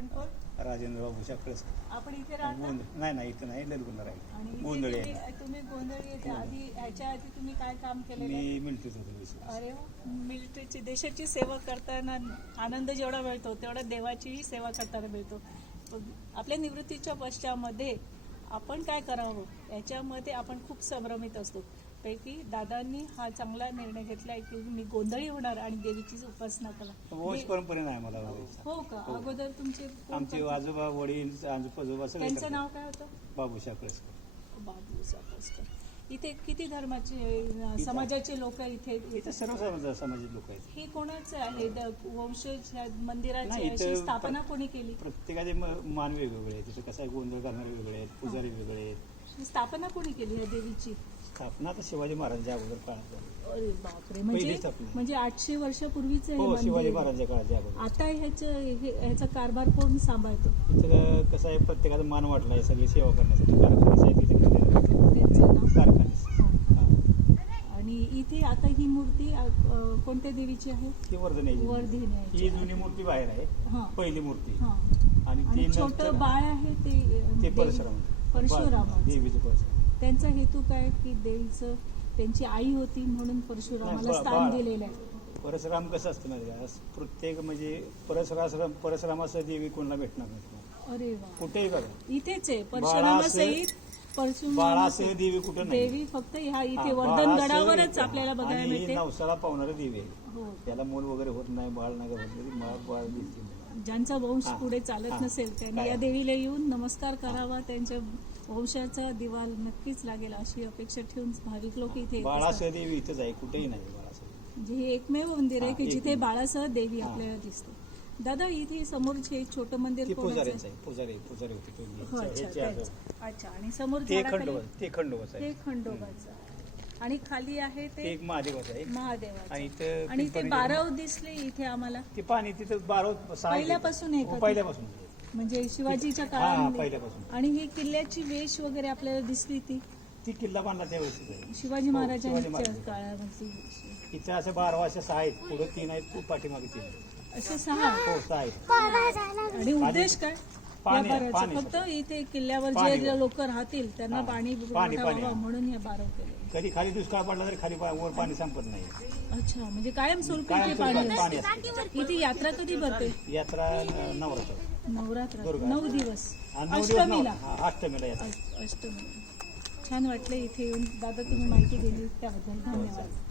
आपण कोण? राजेंद्र बाबू शाकळस आपण इथे राहता? नाही नाही इथं नाही ललगुंडा आणि राहील गोंधळी आहे तुम्ही- गोंधळी येते आधी ह्याच्या आधी तुम्ही काय काम केलेलं आहे? मी मिळतेच होतो. अरे. मिलिटरीची देशाची सेवा करताना आनंद जेवढा मिळतो तेवढा देवाचीही सेवा करताना मिळतो. आपल्या निवृत्तीच्या पश्चामध्ये आपण काय करावं? याच्यामध्ये आपण खूप संभ्रमित असतो. पैकी दादांनी हा चांगला निर्णय घेतला आहे की मी गोंधळी होणार आणि देवीचीच उपासना करा. वंश मी- परंपरेने आहे मला व्हायचं. हो का? अगोदर तुमचे आमचे? आजोबा वडील आजोबा सगळे त्यांचं. नाव काय होतं? बाबू शाकळस बाबू सापस्कर इथे किती धर्माचे समाजाचे लोक इथे इथं सर्व समाज- समाजिक लोक आहेत. हे कोणाचं आहे? द- वंशज मंदिराची नाही, अशी इथं स्थापना कोणी केली? प्रत्येकाचे म- मान वेगवेगळे आहेत. तिथं कसं आहे गोंधळ करणारे वेगळे आहेत पुजारी वेगळे आहेत. ही स्थापना कोणी केली या देवीची? स्थापना आता शिवाजी महाराजांच्या अगोदर काळात झाली. अरे बापरे पहिली म्हणजे स्थापना. म्हणजे आठशे वर्षापूर्वीच हे हो शिवाजी मंदिर महाराजांच्या काळाच्या अगोदर. आता ह्याचं हे- ह्याचा कारभार कोण सांभाळतो? इथं कसं आहे प्रत्येकाचा मान वाटला आहे सगळी सेवा करण्यासाठी. कारखाने केलेले आहेत. त्यांचं नाव कारखाने हा. आणि इथे आता ही मूर्ती अ, कोणत्या देवीची आहे? ही वर्धनेची वर्धिनी ही जुनी मूर्ती बाहेर आहे. पहिली मूर्ती. हा. आणि आणि ती छोट नंतर- बाळ आहे ते अ, ते देवी- परशुराम परशुरामाचं. देवीचं परशुराम. त्यांचा हेतू काय की देवीचं त्यांची आई होती म्हणून परशुरामाला नाही, बा- स्थान बाळ. दिलेलं आहे. परशुराम कसं असतं माहिती का? प्रत्येक म्हणजे परशुराम परशुरामासह देवी कोणाला भेटणार नाही. अरे वा. कुठेही बघा. इथेच आहे. परशुरामासहित बाळासह परशुरामासहित देवी कुठं नाही देवी फक्त ह्या इथे हा, वर्धन बाळासह गडावरच. आपल्याला बघायला आणि ही मिळते नवसाला पावणारी देवी आहे हो त्याला मूल वगैरे होत नाही बाळ नाही होत बाळ बाळ दिसते. ज्यांचा वंश हा, पुढे चालत हा, नसेल त्यांनी काय? या देवीला येऊन नमस्कार करावा त्यांच्या वंशाचा दिवा नक्कीच लागेल अशी अपेक्षा ठेवून भाविक लोक इथे येत असतात. बाळासह देवी इथंच आहे कुठेही नाही बाळासह म्हणजे हे एकमेव मंदिर आहे हा, की जिथे एकमेव. बाळासह देवी हा. आपल्याला दिसते दादा इथे समोरचे एक छोटं मंदिर कोणाचं आहे? पुजारी पुजारी होती तो हो, अच्छा ह्याची त्याच. आजोबा. अच्छा आणि समोर ते झाडाखाली खंडोबा ते खंडोबाच ते आहे खंडोबाचं आणि खाली आहे ते ते एक महादेवाचं आहे आणि महादेवाचं इथं आणि ते पिंपरी- बारव दिसले इथे आम्हाला ते पाणी तिथं बारा सहा पहिल्यापासून आहे का हो, ते? पहिल्यापासून म्हणजे शिवाजीच्या हा काळामध्ये पहिल्यापासून आणि ही किल्ल्याची वेश वगैरे आपल्याला दिसली ती ती किल्ला बांधला त्यावेळेस आहे शिवाजी हो, महाराजांच्या महाराज. वेश. इथं असं बारा वाजता सहा आहेत पुढे तीन आहेत पाठीमागे तीन आहेत. असे सहा. हो सहा आहेत आणि उद्देश काय? पाणी- पाणी. फक्त इथे किल्ल्यावर पाणी. जे वर. लोक राहतील त्यांना हा. पाणी पाणी- पुरवठा पाणी, व्हावा. म्हणून हे बारव केले. कधी खाली दुष्काळ पडला तरी खाली पा- वर पाणी संपत नाही. अच्छा म्हणजे कायम स्वरूपी कायम पाणी स्वरूपात पाणी. असते. असते इथे यात्रा कधी भरते? यात्रा न- नवरात्र. नवरात्र. दुर्गा. नऊ दिवस. आणि नऊ दिवस नऊ- अष्टमीला हा, अष्टमीला यात्रा. अष्टमी छान वाटलं इथे येऊन. दादा तुम्ही माहिती दिली त्याबद्दल धन्यवाद.